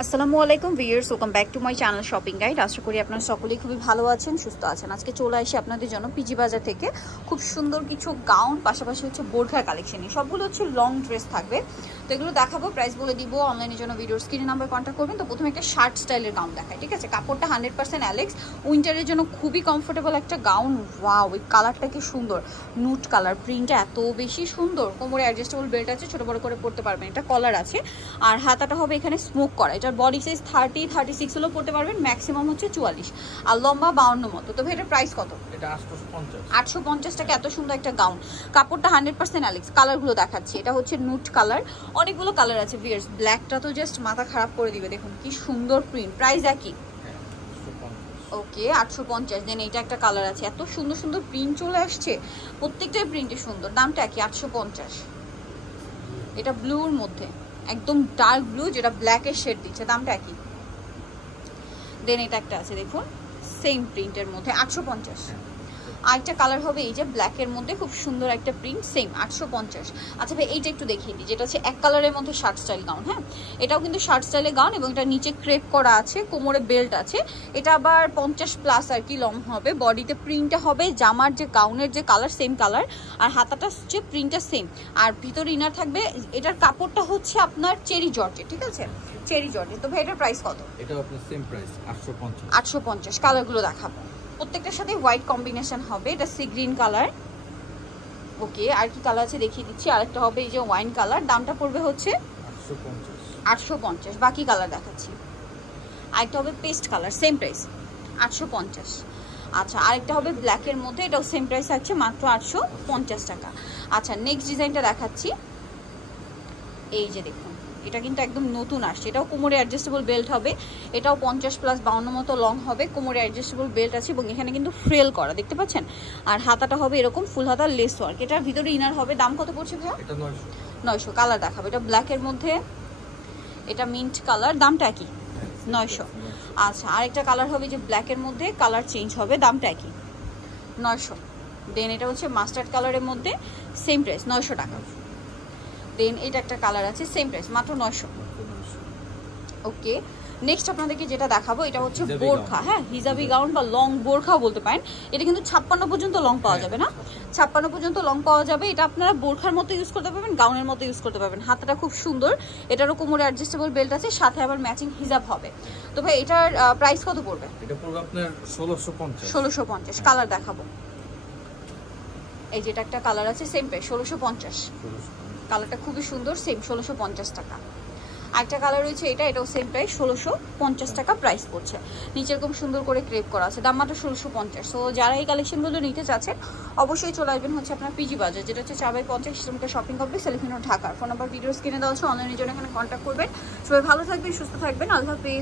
আসসালামু আলাইকুম viewers, welcome back to my channel shopping guide. আশা করি আপনারা সকলেই খুবই ভালো আছেন, সুস্থ আছেন। আজকে চলে আসি আপনাদের জন্য পিজি বাজার থেকে খুব সুন্দর কিছু গাউন, পাশাপাশি হচ্ছে বোরখার কালেকশন। সবগুলো হচ্ছে লং ড্রেস থাকবে, তো এগুলো দেখাবো, প্রাইস বলে দিব। অনলাইনের জন্য ভিডিওর স্ক্রিনে নাম্বার কন্ট্যাক্ট করবেন। তো প্রথমে একটা শার্ট স্টাইলের গাউন দেখায়, ঠিক আছে? কাপড়টা 100% অ্যালেক্স, উইন্টারের জন্য খুবই কমফোর্টেবল একটা গাউন। ওয়াও, ওই কালারটা কি সুন্দর, নুট কালার, প্রিন্টটা এত বেশি সুন্দর। কোমরে অ্যাডজাস্টেবল বেল্ট আছে, ছোট বড় করে পড়তে পারবেন। এটা কলার আছে, আর হাতাটা হবে এখানে স্মোক করা। এটার বডি সাইজ 30-36 হলেও পড়তে পারবেন, ম্যাক্সিমাম হচ্ছে 44, আর লম্বা 52 মতো। তবে এটার প্রাইস কত? এটা 850 850 টাকা। এত সুন্দর একটা গাউন, কাপড়টা 100% অ্যালেক্স। কালারগুলো দেখাচ্ছি, এটা হচ্ছে নুট কালার, অনেকগুলো কালার আছে ভিউয়ার্স। ব্ল্যাকটা তো জাস্ট মাথা খারাপ করে দিবে, দেখুন কি সুন্দর প্রিন্ট। প্রাইস একই, ওকে 850। দেন এইটা একটা কালার আছে, এত সুন্দর সুন্দর প্রিন্ট চলে আসছে, প্রত্যেকটাই প্রিন্টই সুন্দর। দামটা কি? 850। এটা ব্লুর মধ্যে, একদম ডার্ক ব্লু, যেটা ব্ল্যাকের শেড দিচ্ছে। দামটা কি? দেন এটা একটা আছে, দেখুন সেম প্রিন্টের মধ্যে 850। আরেকটা কালার হবে এই যে ব্ল্যাকের মধ্যে, খুব সুন্দর একটা প্রিন্ট, সেম 850। আচ্ছা ভাই, এইটা একটু দেখিয়ে দিই, যেটা হচ্ছে এক কালারের মধ্যে শার্ট স্টাইল গাউন। হ্যাঁ, এটাও কিন্তু শার্ট স্টাইলের গাউন, এবং এটা নিচে ক্রেপ করা আছে, কোমরে বেল্ট আছে। এটা আবার 50+ আর কি লং হবে। বডিতে প্রিন্টটা হবে জামার যে গাউনের যে কালার, সেম কালার, আর হাতাটা হচ্ছে প্রিন্টটা সেম, আর ভিতরে ইনার থাকবে। এটার কাপড়টা হচ্ছে আপনার চেরি জর্জেট, ঠিক আছে? Cherry georgette. তো ভাই এটার প্রাইস কত? এটা আপনার সেম প্রাইস 850। 850। কালারগুলো দেখাবো, প্রত্যেকটার সাথে হোয়াইট কম্বিনেশন হবে। এটা সি গ্রিন কালার, ওকে। আর কি কালার আছে দেখিয়ে দিচ্ছি। আরেকটা হবে এই যে ওয়াইন কালার, দামটা পড়বে হচ্ছে 850। বাকি কালার দেখাচ্ছি। আরেকটা হবে পেস্ট কালার, সেম প্রাইস 850। আচ্ছা, আরেকটা হবে ব্ল্যাকের মধ্যে, এটাও সেম প্রাইস আছে, মাত্র 850 টাকা। আচ্ছা, নেক্সট ডিজাইনটা দেখাচ্ছি। এই যে দেখুন, এটা কিন্তু একদম নতুন আসছে। এটাও কোমরে অ্যাডজাস্টেবল বেল্ট হবে। এটাও 50+52 মতো লং হবে, কোমরে অ্যাডজাস্টেবল বেল্ট আছে, এবং এখানে কিন্তু ফ্রেল করা, দেখতে পাচ্ছেন। আর হাতাটা হবে এরকম ফুল হাতার লেস ওয়ার্ক। এটার ভিতরে ইনার হবে। দাম কত পড়ছে ভাইয়া? এটা 900। কালার দেখাবো, এটা ব্ল্যাকের মধ্যে, এটা মিন্ট কালার, দামটা কি? 900। আচ্ছা, আরেকটা কালার হবে যে ব্ল্যাকের মধ্যে, কালার চেঞ্জ হবে, দামটা কি? 900। দেন এটা হচ্ছে মাস্টার্ড কালারের মধ্যে, সেম প্রাইস 900 টাকা। দেন এটা একটা কালার আছে, সেম প্রাইস, মাত্র 900। ওকে, নেক্সট আপনাদেরকে যেটা দেখাবো, এটা হচ্ছে বোরখা। হ্যাঁ, হিজাবি গাউন বা লং বোরখাও বলতে পারেন। এটা কিন্তু 56 পর্যন্ত লং পাওয়া যাবে না, 56 পর্যন্ত লং পাওয়া যাবে। এটা আপনারা বোরখার মতো ইউজ করতে পারবেন, গাউনের মতো ইউজ করতে পারবেন। হাতটা খুব সুন্দর, এটারও কোমরে অ্যাডজাস্টেবল বেল্ট আছে, সাথে আবার ম্যাচিং হিজাব হবে। তো ভাই এটার প্রাইস কত পড়বে? এটা পড়বে আপনার 1650। 1650। কালার দেখাবো, এই যেটা একটা কালার আছে, সেম প্রাইস 1650। কালারটা খুবই সুন্দর, সেম 1650 টাকা। একটা কালার রয়েছে এটা, এটাও সেম প্রাইস 1650 টাকা প্রাইস পড়ছে। নিচে এরকম সুন্দর করে ক্রেপ করা আছে, দাম মাত্র 1650। সো যারা এই কালেকশনগুলো নিতে চাচ্ছেন, অবশ্যই চলে আসবেন হচ্ছে আপনার পিজি বাজার, যেটা হচ্ছে 4/50 Islamica shopping complex, Elephant Road, Dhaka. Phone number videos কিনে দেওয়া আছে, অনলাইনের জন্য এখানে কন্ট্যাক্ট করবেন। সবাই ভালো থাকবেন, সুস্থ থাকবেন, আল্লাহ হাফেজ।